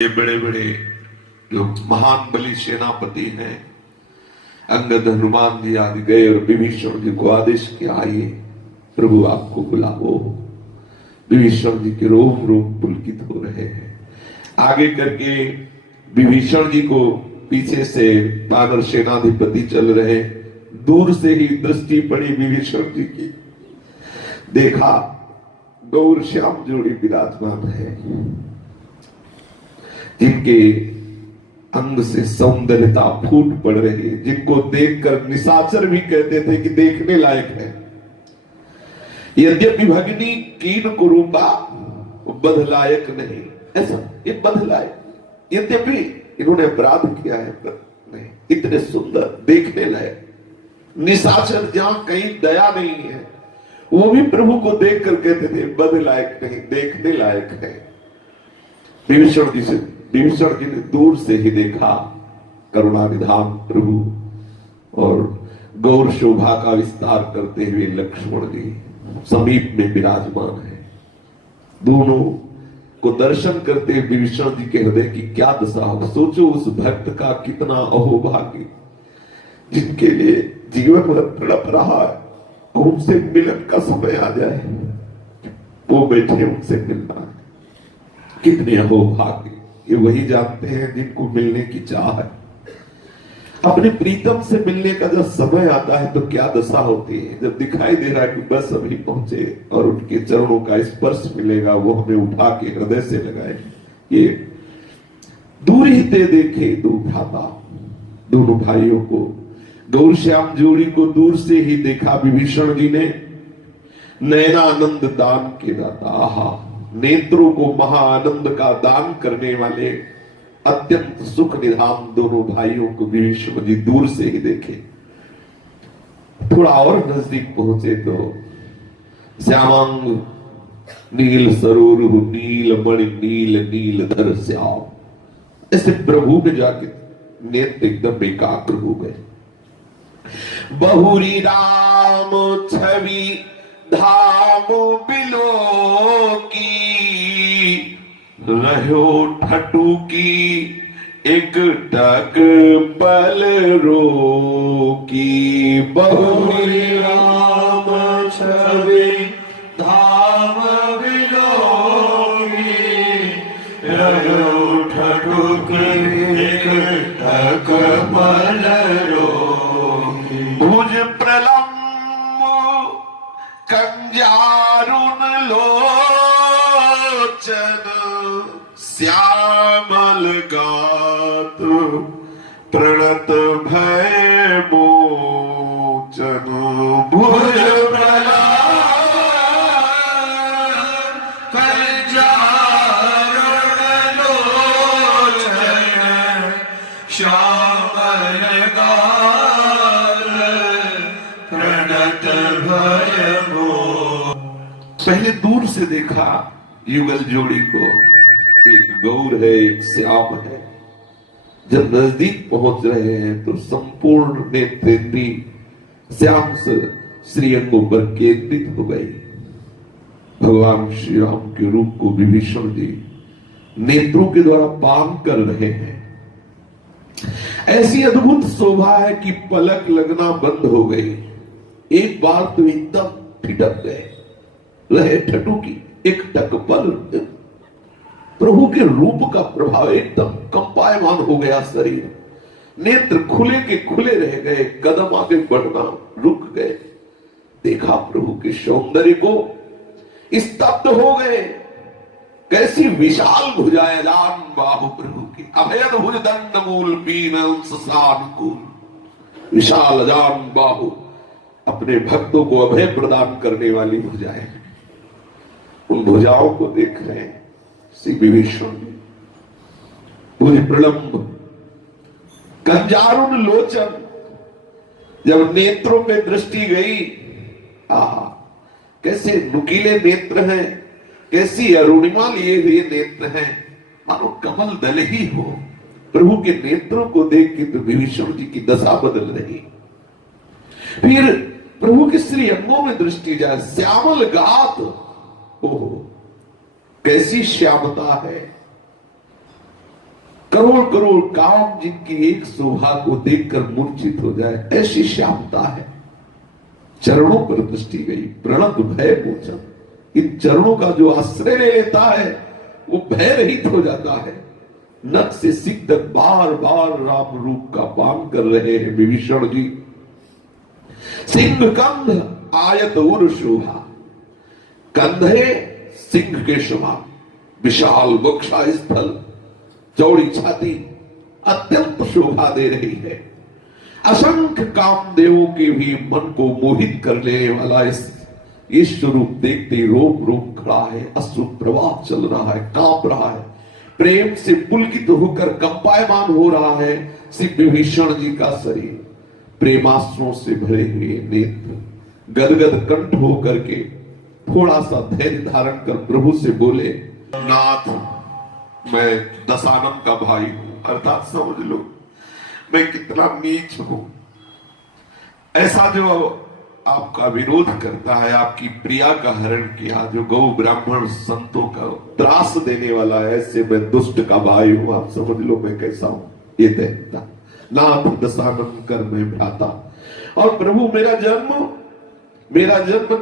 ये बड़े बड़े जो महान बलि सेनापति हैं, अंगद, हनुमान जी आदि गए और विभीषण जी को आदेश किया, आइए प्रभु आपको बुलाओ। विभीषण जी के रोम रोम पुलकित हो रहे हैं। आगे करके विभीषण जी को पीछे से वानर सेनाधिपति चल रहे, दूर से ही दृष्टि पड़ी विभीषण जी की, देखा गौर श्याम जोड़ी विराजमान है, जिनके अंग से सौंदर्यता फूट पड़ रही है, जिनको देखकर निशाचर भी कहते थे कि देखने लायक है। यद्यपि भगिनी कीन कुरूपा, बध लायक नहीं, ऐसा ये बध लायक, यद्यपि इन्होंने अपराध किया है पर नहीं, इतने सुंदर देखने लायक। निशाचर जहां कहीं दया नहीं है, वो भी प्रभु को देख कर कहते थे बध लायक नहीं, देखने लायक है। विभीषण जी ने दूर से ही देखा करुणा निधान प्रभु, और गौर शोभा का विस्तार करते हुए लक्ष्मण जी समीप में विराजमान है। दोनों को दर्शन करते हुए विभीषण जी के हृदय की क्या दशा हो। सोचो उस भक्त का कितना अहोभाग्य, जिनके लिए जीवन भर तड़प रहा है, उनसे मिलन का समय आ जाए, वो बैठे उनसे मिलना है, कितने अहोभाग्य। ये वही जानते हैं जिनको मिलने की चाह है। अपने प्रीतम से मिलने का जब समय आता है तो क्या दशा होती है, जब दिखाई दे रहा है कि बस अभी पहुंचे और उनके चरणों का स्पर्श मिलेगा, वो हमें उठा के हृदय से लगाए। ये दूर ही ते देखे दो भ्राता, दोनों भाइयों को, गौर श्याम जोड़ी को दूर से ही देखा विभीषण जी ने। नयनानंद दान के दाता, आहा, नेत्रों को महाआनंद का दान करने वाले अत्यंत सुख निधान दोनों भाइयों को विभीषण जी दूर से ही देखे। थोड़ा और नजदीक पहुंचे तो श्यामांग नील सरोर नील मणि नील नीलधर श्याम, ऐसे प्रभु में जाके नेत्र एकदम एकाग्र हो गए। बहुरी राम छवि धाम बिलो की, रहो ठटू की एक टक पल रो की। बहुरी राम छवि धाम बिलो की, रहो ठटू की एक टक पल रो की। भुज प्रलम्ब कंजारुन लोचन, श्यामल गात प्रणत भय मोचन। भुज प्रलम्ब कंजारुन लोचन, श्यामल गात प्रणत भय। पहले दूर से देखा युगल जोड़ी को, एक गौर है एक श्याम है। जब नजदीक पहुंच रहे हैं तो संपूर्ण नेत्रेंद्री श्याम से श्री अंगों पर केंद्रित हो गई। भगवान श्री राम के रूप को विभीषण जी नेत्रों के द्वारा पान कर रहे हैं। ऐसी अद्भुत शोभा है कि पलक लगना बंद हो गई। एक बार तो एकदम ठिठक गए, रहे ठटू की एक टक पल। प्रभु के रूप का प्रभाव एकदम कंपायमान हो गया शरीर, नेत्र खुले के खुले रह गए, कदम आगे बढ़ना रुक गए। देखा प्रभु के सौंदर्य को, स्तब्ध हो गए। कैसी विशाल भुजाएं, लान बाहु प्रभु की, अभयद भुज दंड मूल पीन ससानुकूल। विशाल जान बाहु, अपने भक्तों को अभय प्रदान करने वाली भुजाएं। उन भुजाओं को देख रहे हैं श्री विभीषण। भुज प्रलम्ब कंजारुन लोचन, जब नेत्रों पे दृष्टि गई, आहा, कैसे नुकीले नेत्र हैं, कैसी अरुणिमा लिए हुए नेत्र हैं, मानो कमल दल ही हो। प्रभु के नेत्रों को देख के तो विभीषण जी की दशा बदल रही। फिर प्रभु के श्री अंगों में दृष्टि जाए, श्यामल गात, ओहो कैसी श्यामता है। करोड़ करोड़ काम जिनकी एक शोभा को देखकर मूर्छित हो जाए, ऐसी श्यामता है। चरणों पर दृष्टि गई, प्रणत भय मोचन। इन चरणों का जो आश्रय ले लेता है वो भय रहित हो जाता है। नख से सिख तक बार बार राम रूप का पान कर रहे हैं विभीषण जी। सिंह कंध आयत उर शोभा, कंधे सिंह के समान, विशाल वक्षा स्थल, चौड़ी छाती अत्यंत शोभा दे रही है। असंख्य कामदेवों के भी मन को मोहित करने वाला इस स्वरूप देखते रोम रोम खड़ा है, अश्रु प्रवाह चल रहा है, कांप रहा है, प्रेम से पुलकित होकर कंपायमान हो रहा है श्री विभीषण जी का शरीर। प्रेमाश्रुओं से भरे हुए नेत्र, गदगद कंठ होकर के थोड़ा सा धैर्य धारण कर प्रभु से बोले, नाथ मैं दशानन का भाई हूं, अर्थात समझ लो मैं कितना नीच हूं। ऐसा जो आपका विरोध करता है, आपकी प्रिया का हरण किया, जो गौ ब्राह्मण संतों का त्रास देने वाला है, ऐसे मैं दुष्ट का भाई हूं। आप समझ लो मैं कैसा हूं। ये दैत्य नाथ दशानन कर मैं भ्राता। और प्रभु मेरा जन्म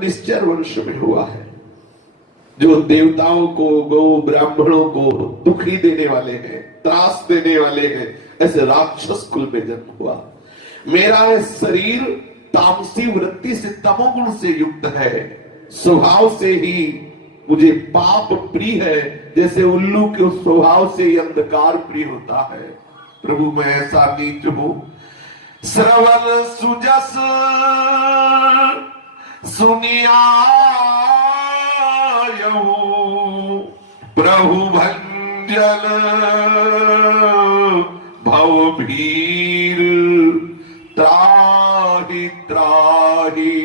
निश्चर वंश में हुआ है, जो देवताओं को, गौ ब्राह्मणों को दुखी देने वाले हैं, त्रास देने वाले हैं, ऐसे राक्षस कुल में जन्म हुआ। मेरा शरीर तामसी वृत्ति से, तमोगुण से युक्त है। स्वभाव से ही मुझे पाप प्रिय है, जैसे उल्लू के स्वभाव से ही अंधकार प्रिय होता है। प्रभु मैं ऐसा नीच हूं। श्रवण सुजस सुनिया प्रभु भंजन भवभीर त्राहि त्राहि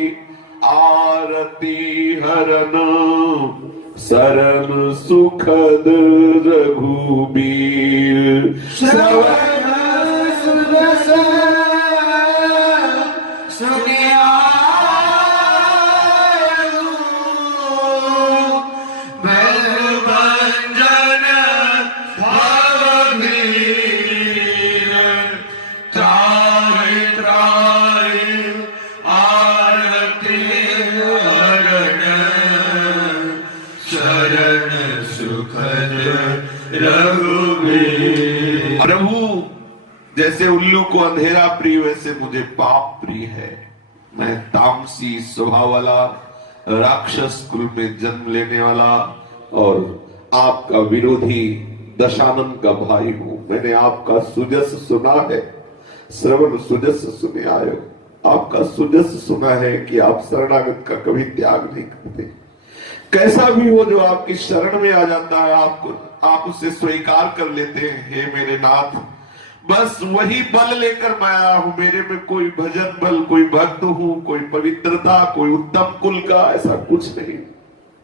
आरती हरन शरण सुखद रघुबीर। श्रवण सुरस सुनिया प्रभु जैसे उल्लू को अंधेरा प्रिय, वैसे मुझे पाप प्रिय है। मैं तामसी स्वभाव वाला, राक्षस कुल में जन्म लेने वाला और आपका विरोधी दशानन का भाई हूं। मैंने आपका सुजस सुना है, श्रवण सुजस सुने आयो। आपका सुजस सुना है कि आप शरणागत का कभी त्याग नहीं करते। कैसा भी हो जो आपकी शरण में आ जाता है, आप उसे स्वीकार कर लेते हैं। हे मेरे नाथ, बस वही बल लेकर मैं आया हूं। मेरे में कोई भजन बल, कोई भक्त हूं, कोई पवित्रता, कोई उत्तम कुल का ऐसा कुछ नहीं।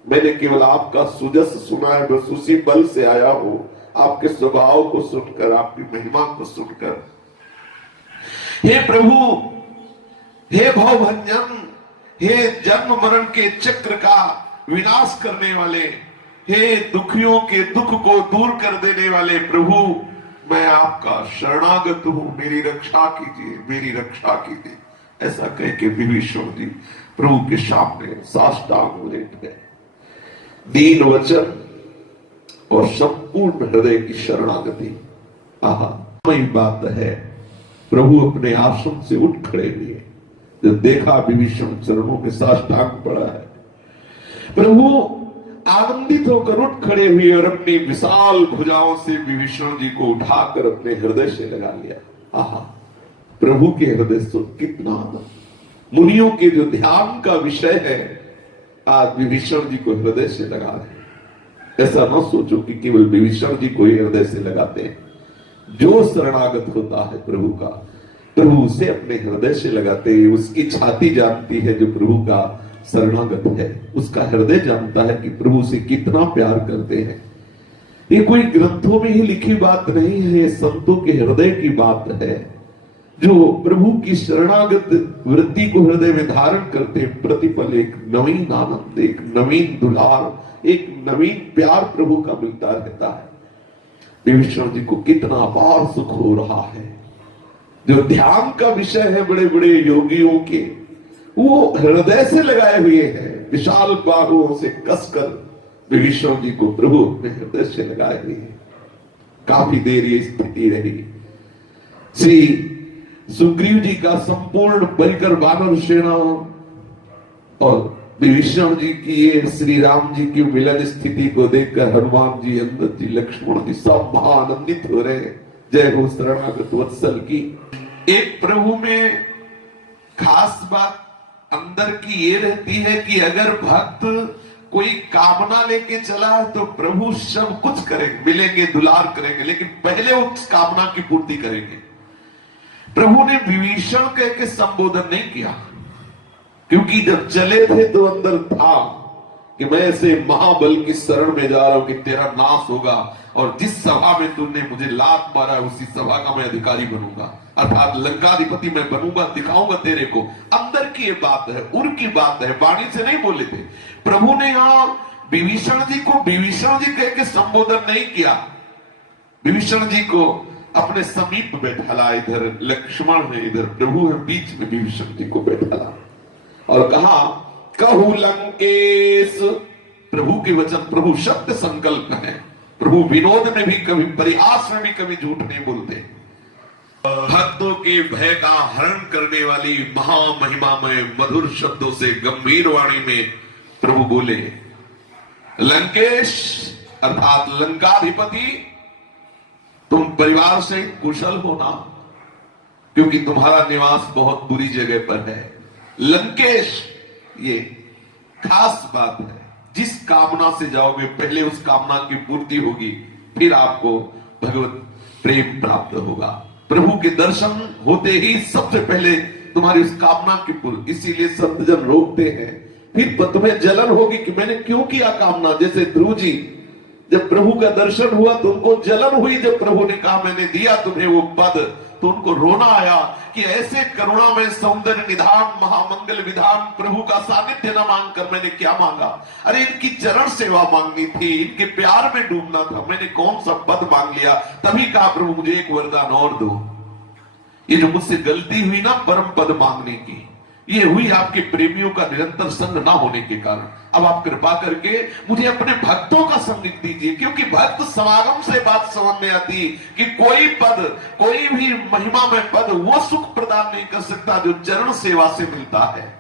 मैंने केवल आपका सुजस सुना है, बस उसी बल से आया हूं। आपके स्वभाव को सुनकर, आपकी महिमा को सुनकर। हे प्रभु, हे भवभंजन, हे जन्म मरण के चक्र का विनाश करने वाले, हे दुखियों के दुख को दूर कर देने वाले प्रभु, मैं आपका शरणागत हूं। मेरी रक्षा कीजिए, मेरी रक्षा कीजिए। ऐसा कह के विभीषण जी प्रभु के सामने साष्टांग लेट गए। दीन वचन और संपूर्ण हृदय की शरणागति। आहा, वही बात है। प्रभु अपने आसन से उठ खड़े हुए, जब देखा विभीषण चरणों में साष्टांग पड़ा है, प्रभु आनंदित होकर उठ खड़े हुए और अपनी विशाल भुजाओं से विभीषण जी को उठाकर अपने हृदय से लगा लिया। आहा, प्रभु के हृदय से कितना आनंद। मुनियों के जो ध्यान का विषय है, आज विभीषण जी को हृदय से लगा रहे। ऐसा न सोचो कि केवल विभीषण जी को ही हृदय से लगाते हैं। जो शरणागत होता है प्रभु का, प्रभु उसे अपने हृदय से लगाते हैं। उसकी छाती जानती है जो प्रभु का शरणागत है, उसका हृदय जानता है कि प्रभु से कितना प्यार करते हैं। ये कोई ग्रंथों में ही लिखी बात नहीं है, ये संतों के हृदय की बात है, जो प्रभु की शरणागत वृत्ति को हृदय में धारण करते हैं। प्रतिपल एक नवीन आनंद, एक नवीन दुलार, एक नवीन प्यार प्रभु का मिलता रहता है। विभीषण जी को कितना अपार सुख हो रहा है। जो ध्यान का विषय है बड़े बड़े योगियों के, वो हृदय से लगाए हुए हैं, विशाल बाहुओं से कसकर विभीषण जी को प्रभु अपने हृदय से लगाए हुए हैं। काफी देर ये स्थिति रही। श्री सुग्रीव जी का संपूर्ण परिकर वानर सेना और विभीषण जी की ये श्री राम जी की मिलन स्थिति को देखकर हनुमान जी, अंगद जी, लक्ष्मण जी सब महाआनंदित हो रहे हैं। जय हो शरणागत वत्सल की। एक प्रभु में खास बात अंदर की ये रहती है कि अगर भक्त कोई कामना लेके चला है तो प्रभु सब कुछ करेंगे, मिलेंगे, दुलार करेंगे, लेकिन पहले उस कामना की पूर्ति करेंगे। प्रभु ने विभीषण कह के संबोधन नहीं किया, क्योंकि जब चले थे तो अंदर था कि मैं ऐसे महाबल की शरण में जा रहा हूं कि तेरा नाश होगा, और जिस सभा में तूने मुझे लात मारा है उसी सभा का मैं अधिकारी बनूंगा, अर्थात लंकाधिपति मैं बनूंगा, दिखाऊंगा तेरे को। अंदर की ये बात है, उर की बात है, वाणी से नहीं बोले थे। प्रभु ने यहां विभीषण जी को विभीषण जी कह के संबोधन नहीं किया। विभीषण जी को अपने समीप बैठाला, इधर लक्ष्मण है, इधर प्रभु है, बीच में विभीषण जी को बैठाला और कहा, कहू लंकेश। प्रभु के वचन, प्रभु शब्द संकल्प है। प्रभु विनोद में भी कभी, परिहास में भी कभी झूठ नहीं बोलते। भक्तों के भय का हरण करने वाली महामहिमामय मधुर शब्दों से गंभीर वाणी में प्रभु बोले, लंकेश अर्थात लंकाधिपति, तुम परिवार से कुशल हो ना, क्योंकि तुम्हारा निवास बहुत बुरी जगह पर है। लंकेश, ये खास बात है। जिस कामना से जाओगे पहले उस कामना की पूर्ति होगी, फिर आपको भगवत प्रेम प्राप्त होगा। प्रभु के दर्शन होते ही सबसे पहले तुम्हारी उस कामना की पूर्ति। इसीलिए संतजन रोकते हैं, फिर तुम्हें जलन होगी कि मैंने क्यों किया कामना। जैसे ध्रुव जी, जब प्रभु का दर्शन हुआ तो उनको जलन हुई, जब प्रभु ने कहा मैंने दिया तुम्हें वो पद, तो उनको रोना आया कि ऐसे करुणा में सौंदर्य निधान महामंगल विधान प्रभु का सानिध्य न मांगकर मैंने क्या मांगा। अरे इनकी चरण सेवा मांगनी थी, इनके प्यार में डूबना था, मैंने कौन सा पद मांग लिया। तभी कहा प्रभु मुझे एक वरदान और दो। ये जो मुझसे गलती हुई ना परम पद मांगने की, ये हुई आपके प्रेमियों का निरंतर संग ना होने के कारण। अब आप कृपा करके मुझे अपने भक्तों का संग दीजिए, क्योंकि भक्त समागम से बात समझ में आती कि कोई पद, कोई भी महिमा में पद वो सुख प्रदान नहीं कर सकता जो चरण सेवा से मिलता है।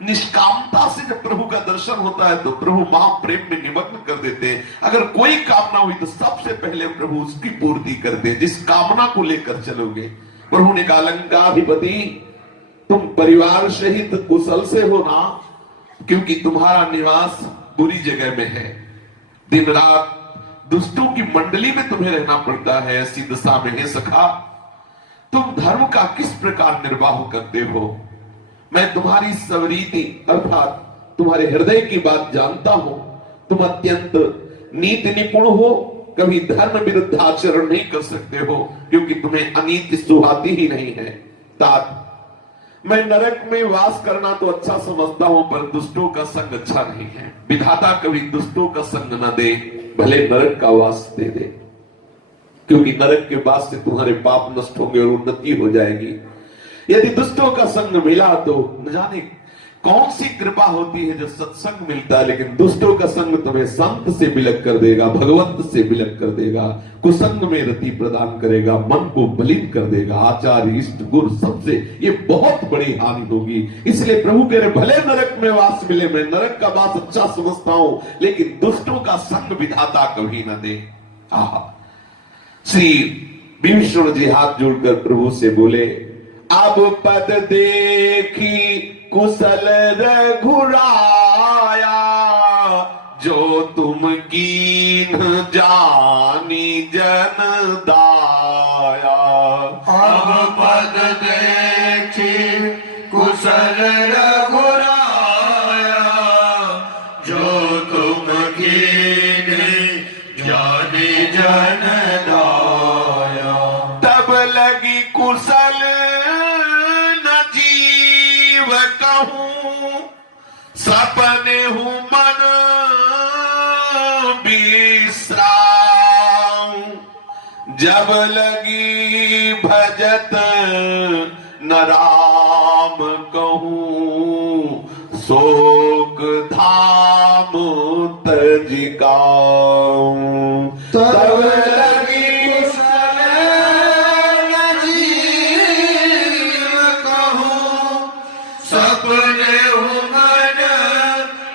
निष्कामता से जब प्रभु का दर्शन होता है तो प्रभु महाप्रेम में निमग्न कर देते हैं। अगर कोई कामना हुई तो सबसे पहले प्रभु उसकी पूर्ति करते हैं, जिस कामना को लेकर चलोगे। प्रभु ने कहा, लंकाधिपति तुम परिवार सहित कुशल से हो ना, क्योंकि तुम्हारा निवास बुरी जगह में है। दिन रात दुष्टों की मंडली में तुम्हें रहना पड़ता है। ऐसी दशा में है सखा, तुम धर्म का किस प्रकार निर्वाह करते हो। मैं तुम्हारी सवरीति अर्थात तुम्हारे हृदय की बात जानता हूं। तुम अत्यंत नीति निपुण हो, कभी धर्म विरुद्ध आचरण नहीं कर सकते हो, क्योंकि तुम्हें अनीति सुहाती ही नहीं है। तात मैं नरक में वास करना तो अच्छा समझता हूं, पर दुष्टों का संग अच्छा नहीं है। विधाता कभी दुष्टों का संग न दे, भले नरक का वास दे दे, क्योंकि नरक के वास से तुम्हारे पाप नष्ट होंगे और उन्नति हो जाएगी। यदि दुष्टों का संग मिला तो न जाने कौन सी कृपा होती है जो सत्संग मिलता है, लेकिन दुष्टों का संग तुम्हें संत से विलग कर देगा, भगवंत से विलग कर देगा, कुसंग में रति प्रदान करेगा, मन को मलिन कर देगा, आचार्य इष्ट गुरु सबसे ये बहुत बड़ी हानि होगी। इसलिए प्रभु कह रहे, भले नरक में वास मिले, मैं नरक का वास अच्छा समझता हूं, लेकिन दुष्टों का संग विधाता कभी न दे। श्री विभीषण जी हाथ जोड़कर प्रभु से बोले, अब पद देखी कुशल रघुराया, जो तुम कीन जानी जन दाया। अब पद देखी कुशल रघुराया, जो तुम कीन जानी जन दाया। तब लगी कुशल कहूं, सपने हूं मन बिसराऊं। जब लगी भजत न राम कहूँ, शोक धाम तजिकाऊं। तब लगी कुशल जीव कहूँ, सपने मन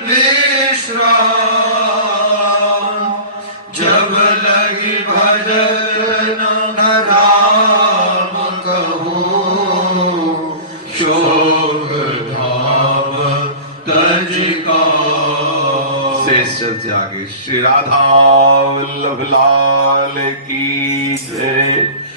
विश्राम। जब लगी भजन न राम कहूँ, शोक धाम तजिका। शेष से आगे श्री राधा वल्लभ लाल की जय।